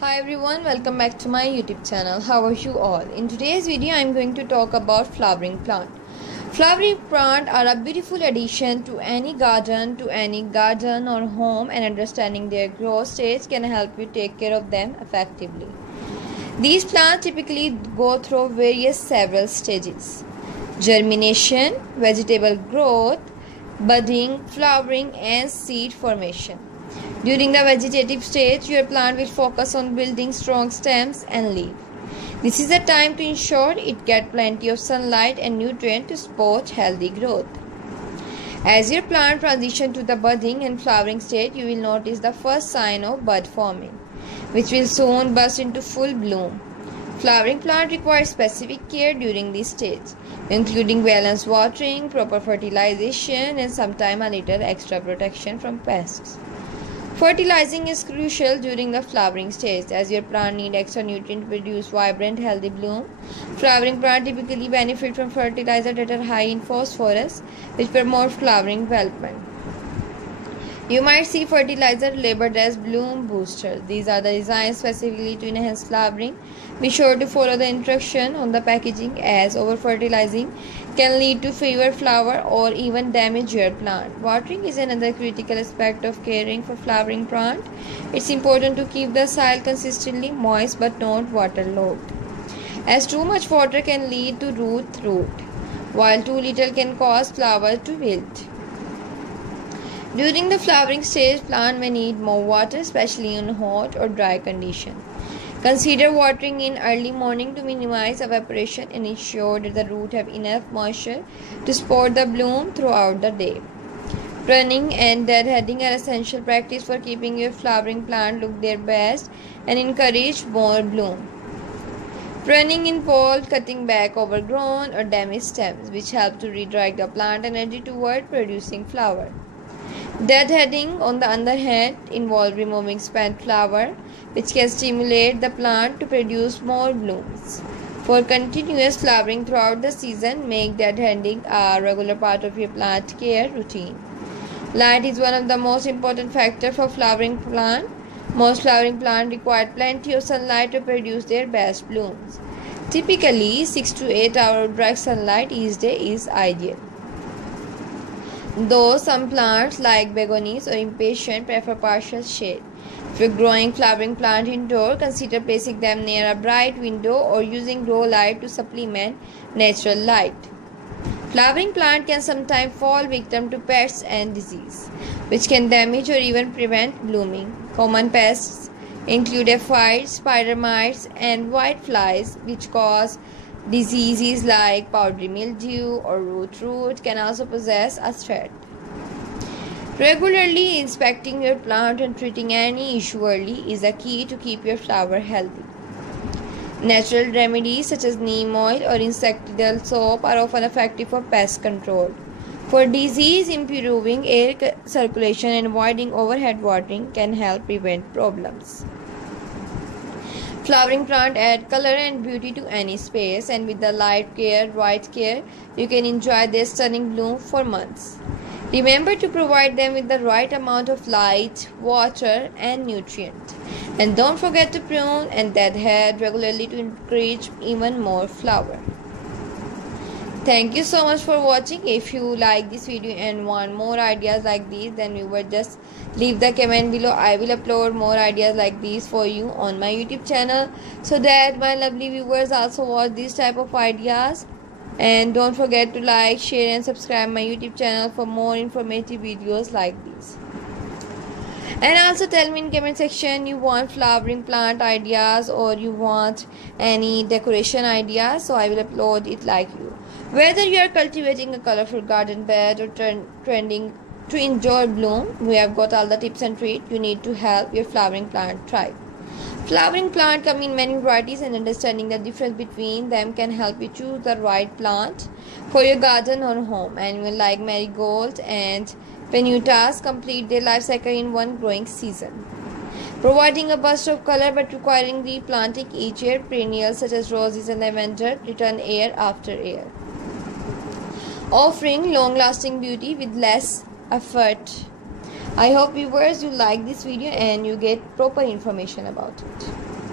Hi everyone, welcome back to my YouTube channel. How are you all? In today's video, I am going to talk about flowering plant. Flowering plants are a beautiful addition to any garden or home, and understanding their growth stage can help you take care of them effectively. These plants typically go through several stages: germination, vegetable growth, budding, flowering, and seed formation. During the vegetative stage, your plant will focus on building strong stems and leaves. This is the time to ensure it gets plenty of sunlight and nutrients to support healthy growth. As your plant transitions to the budding and flowering stage, you will notice the first sign of bud forming, which will soon burst into full bloom. Flowering plant requires specific care during this stage, including balanced watering, proper fertilization, and sometimes a little extra protection from pests. Fertilizing is crucial during the flowering stage, as your plant needs extra nutrients to produce vibrant, healthy bloom. Flowering plants typically benefit from fertilizers that are high in phosphorus, which promote flowering development. You might see fertilizer labeled as bloom boosters. These are designed specifically to enhance flowering. Be sure to follow the instruction on the packaging, as over-fertilizing can lead to fewer flowers or even damage your plant. Watering is another critical aspect of caring for flowering plant. It's important to keep the soil consistently moist but not waterlogged, as too much water can lead to root rot, while too little can cause flowers to wilt. During the flowering stage, plant may need more water, especially in hot or dry conditions. Consider watering in early morning to minimize evaporation and ensure that the roots have enough moisture to support the bloom throughout the day. Pruning and deadheading are essential practice for keeping your flowering plant look their best and encourage more bloom. Pruning involves cutting back overgrown or damaged stems, which help to redirect the plant energy toward producing flower. Deadheading, on the other hand, involves removing spent flower, which can stimulate the plant to produce more blooms. For continuous flowering throughout the season, make deadheading a regular part of your plant care routine. Light is one of the most important factors for flowering plant. Most flowering plants require plenty of sunlight to produce their best blooms. Typically, 6 to 8 hours of direct sunlight each day is ideal. Though some plants like begonias or impatiens prefer partial shade. If you're growing flowering plant indoor, consider placing them near a bright window or using grow light to supplement natural light. Flowering plant can sometimes fall victim to pests and disease, which can damage or even prevent blooming. Common pests include aphids, spider mites, and whiteflies, which cause diseases like powdery mildew or root rot. Can also possess a threat. Regularly inspecting your plant and treating any issue early is a key to keep your flower healthy. Natural remedies such as neem oil or insecticidal soap are often effective for pest control. For disease, improving air circulation and avoiding overhead watering can help prevent problems. Flowering plants add color and beauty to any space, and with the right care, you can enjoy their stunning bloom for months. Remember to provide them with the right amount of light, water, and nutrient. And don't forget to prune and deadhead regularly to encourage even more flower. Thank you so much for watching. If you like this video and want more ideas like these, then you would just leave the comment below. I will upload more ideas like these for you on my YouTube channel, so that my lovely viewers also watch these type of ideas. And don't forget to like, share, and subscribe my YouTube channel for more informative videos like these. And also tell me in comment section you want flowering plant ideas or you want any decoration ideas, so I will upload it like you. Whether you are cultivating a colorful garden bed or trending to enjoy bloom, we have got all the tips and tricks you need to help your flowering plant thrive. Flowering plants come in many varieties, and understanding the difference between them can help you choose the right plant for your garden or home. Annuals like marigold and penutas complete their life cycle in one growing season, providing a burst of color but requiring replanting each year. Perennials such as roses and lavender return year after year, offering long-lasting beauty with less effort. I hope viewers you like this video and you get proper information about it.